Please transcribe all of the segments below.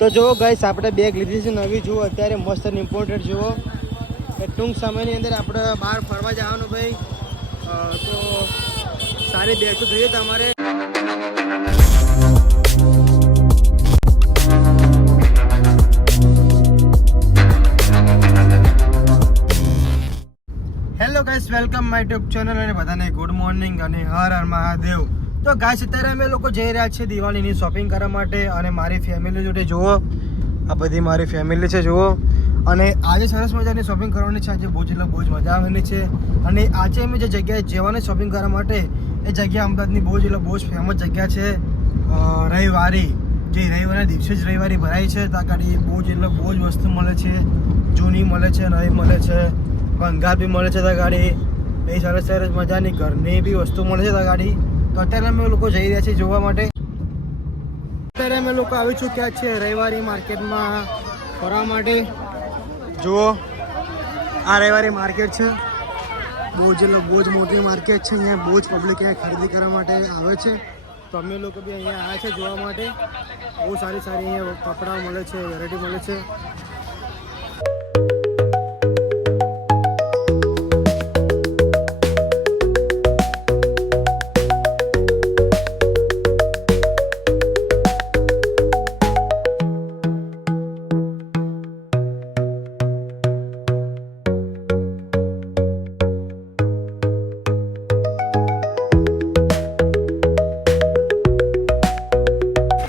તો જો ગાઈસ આપણે બેગ લીધી છે નવી, જુઓ અત્યારે મસ્ત ઇમ્પોર્ટેડ જુઓ કે ટૂંક સમયની અંદર આપણે બહાર ફરવા જવાનું ભાઈ, તો સારી બેગ તો જોઈએ તમારે. Hello guys, welcome my YouTube channel અને બધાને ગુડ મોર્નિંગ અને હર હર મહાદેવ. તો ગાઈસ અત્યારે અમે લોકો જઈ રહ્યા છીએ દિવાળીની શોપિંગ કરવા માટે અને મારી ફેમિલી જોડે જુઓ, આ બધી મારી ફેમિલી છે જુઓ. અને આજે સરસ મજાની શોપિંગ કરવાની છે, આજે બહુ જ એટલે બહુ જ મજા આવવાની છે. અને આજે અમે જે જગ્યાએ જવાની શોપિંગ કરવા માટે, એ જગ્યા અમદાવાદની બહુ જ એટલે બહુ જ ફેમસ જગ્યા છે રવિવારી, જે રવિવારના દિવસે જ રવિવારી ભરાય છે. ત્યાં ગાડી બહુ જ એટલે બહુ જ વસ્તુ મળે છે, જૂની મળે છે, નવી મળે છે, ભંગાર બી મળે છે ત્યાં ગાડી, એ સરસ સરસ મજાની ઘરની બી વસ્તુ મળે છે ત્યાં ગાડી. તો અત્યારે અમે લોકો જઈ રહ્યા છીએ જોવા માટે. અત્યારે અમે લોકો આવી ચૂક્યા છીએ રવિવારી માર્કેટમાં ફરવા માટે. જુઓ આ રવિવારી માર્કેટ છે, બહુ જ એટલે બહુ જ મોટી માર્કેટ છે. અહીંયા બહુ જ પબ્લિક અહીંયા ખરીદી કરવા માટે આવે છે. તો અમે લોકો બી અહીંયા આવ્યા છે જોવા માટે. બહુ સારી સારી અહીંયા કપડાં મળે છે, વેરાયટી મળે છે.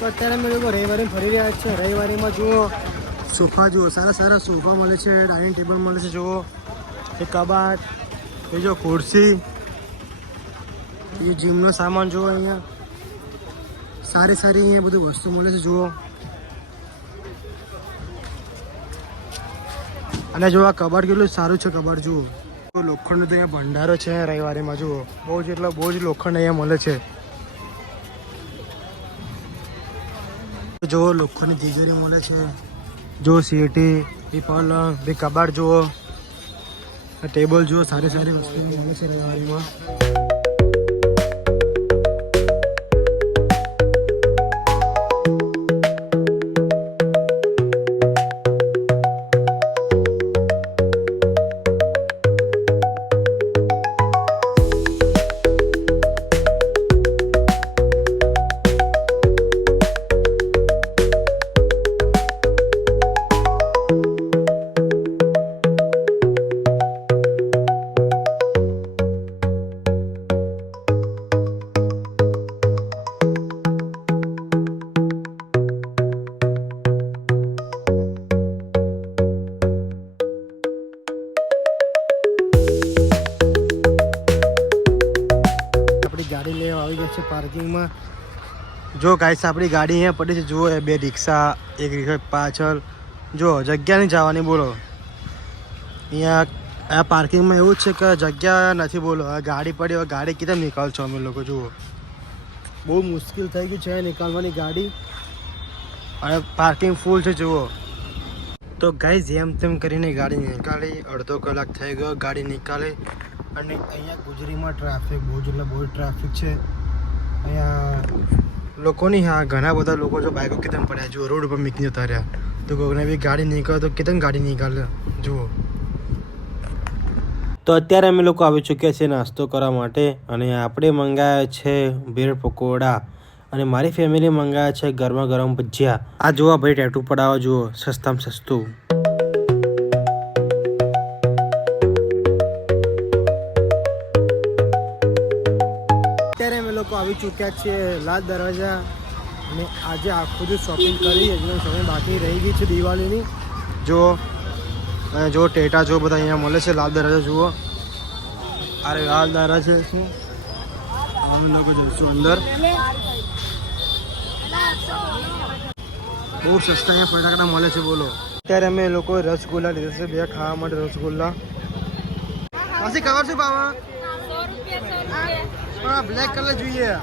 અત્યારે અમે લોકો રવિવારી ફરી રહ્યા છીએ. રવિવારીમાં જુઓ સોફા, જુઓ સારા સારા સોફા મળે છે, ડાઇનિંગ ટેબલ મળે છે. જુઓ એ કબાટ, એ જો ખુરશી, એ જીમનો સામાન જુઓ, અહીંયા સારી સારી અહીંયા બધું વસ્તુ મળે છે જુઓ. અને જો આ કબાટ કેટલું સારું છે કબાટ જુઓ. લોખંડનો તો અહીંયા ભંડારો છે રવિવારીમાં જુઓ, બહુ જ એટલે બહુ જ લોખંડ અહીંયા મળે છે. જો લોખંડની તિજોરી મળે છે, જો સીટી, એ પલંગ, બે કબાટ જુઓ, ટેબલ જુઓ, સારી સારી વસ્તુ મળે છે રવિવારીમાં. ગાડી લેવા આવી ગયા છે પાર્કિંગમાં. જો ગાઈસ આપણી ગાડી અહીંયા પડી છે જુઓ, બે રિક્ષા, એક રિક્ષા પાછળ. જો જગ્યા નહીં જવાની બોલો, અહીંયા આ પાર્કિંગમાં એવું જ છે કે જગ્યા નથી બોલો. આ ગાડી પડી, હવે ગાડી કેમ નીકાળશો અમે લોકો? જુઓ બહુ મુશ્કેલ થઈ ગયું છે નીકાળવાની ગાડી, અને પાર્કિંગ ફૂલ છે જુઓ. તો ગાઈસ જેમ તેમ કરીને ગાડી નીકાળી, અડધો કલાક થઈ ગયો ગાડી નીકાળે. અને અહીંયા ગુજરીમાં ટ્રાફિક બહુ જ એટલે બહુ ટ્રાફિક છે અહીંયા લોકોની. હા ઘણા બધા લોકો જો બાઇકો કેતમ પડ્યા જુઓ, રોડ ઉપર મૂકીને જતા રહ્યા. તો કોઈને બી ગાડી નીકળે તો કેતમ ગાડી નીકાળે જુઓ. તો અત્યારે અમે લોકો આવી ચૂક્યા છીએ નાસ્તો કરવા માટે, અને આપણે મંગાવ્યા છે બ્રેડ પકોડા, અને મારી ફેમિલી મંગાવ્યા છે ગરમા ગરમ ભજીયા. આ જોવા ભાઈ ટેટુ પડાવવા જુઓ, સસ્તામાં સસ્તું. અત્યારે અમે લોકો આવી ચૂક્યા છીએ લાલ દરવાજા, અને આજે આખું જ શોપિંગ કરી, એકદમ શોપિંગ બાકી રહી ગઈ છે દિવાળીની. જો જો ટેટા જો બધા અહીંયા મળે છે. લાલ દરવાજા જુઓ, અરે લાલ દરવાજા છે, અમે લોકો જઈશું અંદર. બહુ સસ્તા અહીંયા ફટાકડા મળે છે બોલો. અત્યારે અમે લોકો રસગુલ્લા લીધા છે, બે ખાવા માટે રસગુલ્લા. પાછી ખબર શું ભાવ? બ્લેક કલર જોઈએ.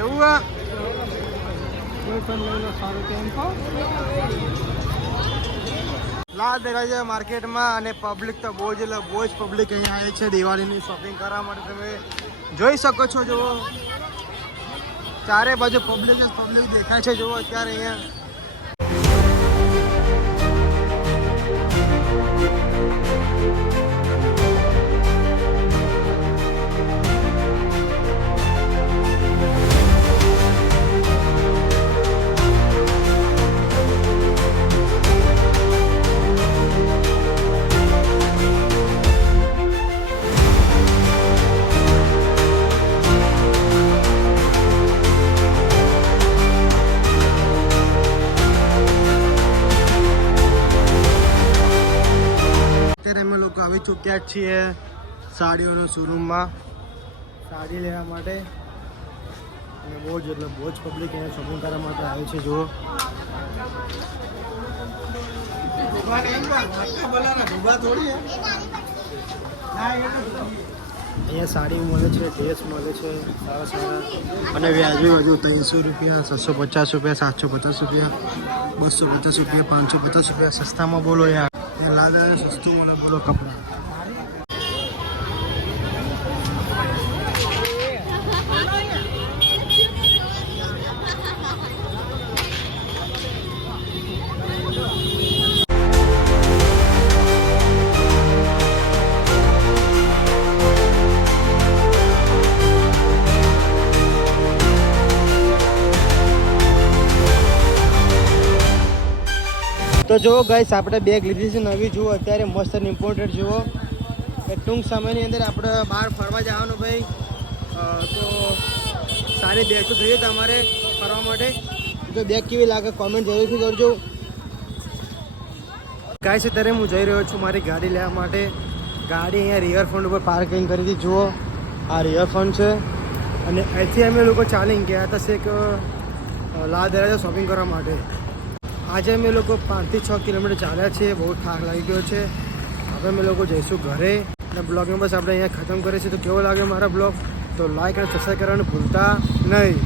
એવું લાલ દરવાજા માર્કેટમાં, અને પબ્લિક તો બહુ જ એટલે બહુ જ પબ્લિક અહીંયા આવે છે દિવાળીની શોપિંગ કરવા માટે. તમે જોઈ શકો છો. જુઓ ચારે બાજુ પબ્લિક જ પબ્લિક દેખાય છે જુઓ અત્યારે અહીંયા. અત્યારે અમે લોકો આવી ચૂક્યા જ છીએ સાડીઓનો શોરૂમમાં સાડી લેવા માટે અને બહુ જ પબ્લિક અહીંયા શોપિંગ કરવા માટે આવે છે જુઓ. અહીંયા સાડી મળે છે, ડ્રેસ મળે છે સારા સારા અને વ્યાજબી બાજુ 300 રૂપિયા, 750 રૂપિયા, 750 રૂપિયા, 250 રૂપિયા, 550 રૂપિયા સસ્તામાં બોલો યાર. લાદા સસ્તું મને બોલો કપડાં. તો જુઓ ગાઈસ આપણે બેગ લીધી છે નવી. જુઓ અત્યારે મસ્ત ઇમ્પોર્ટેડ જુઓ એ ટૂંક સમયની અંદર આપણે બહાર ફરવા જવાનું ભાઈ. તો સારી બેગ તો જોઈએ તમારે ફરવા માટે. તો બેગ કેવી લાગે કોમેન્ટ જરૂરથી કરજો ગાઈસ. અત્યારે હું જઈ રહ્યો છું મારી ગાડી લેવા માટે. ગાડી અહીંયા રિવરફ્રન્ટ ઉપર પાર્કિંગ કરી હતી. જુઓ આ રિવરફ્રન્ટ છે અને અહીંથી અમે લોકો ચાલીને ગયા હતા છેક લાદરા શોપિંગ કરવા માટે. આજે અમે લોકો 5 થી 6 કિલોમીટર ચાલ્યા છીએ. બહુ થાક લાગી ગયો છે. હવે અમે લોકો જઈશું ઘરે અને બ્લોગને બસ આપણે અહીંયા ખતમ કરીએ છીએ. તો કેવો લાગે મારા બ્લોગ તો લાઈક અને સબસ્ક્રાઈબ કરવાનું ભૂલતા નહીં.